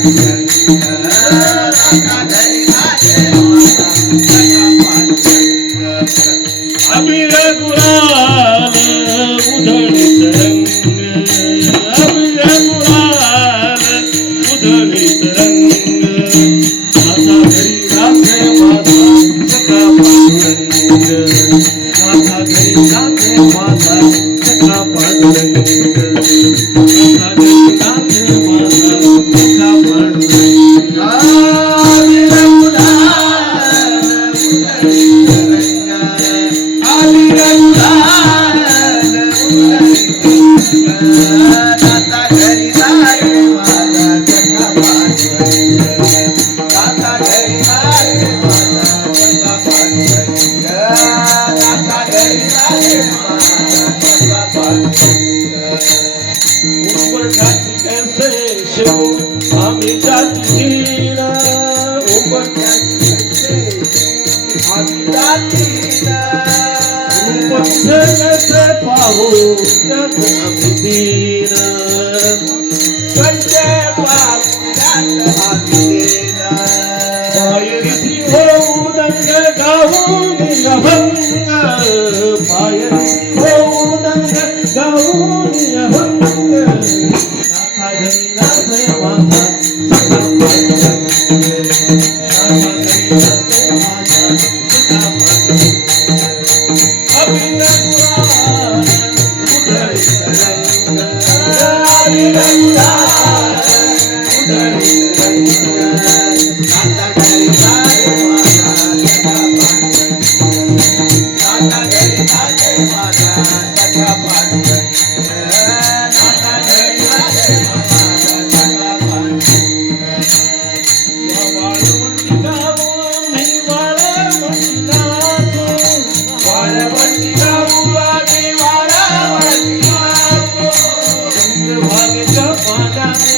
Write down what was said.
Thank. जगत पाहू जगदीर पंचय पाप पायरीची गाऊ अभंग पायरीची होऊ दंग गाऊ अभंग জানে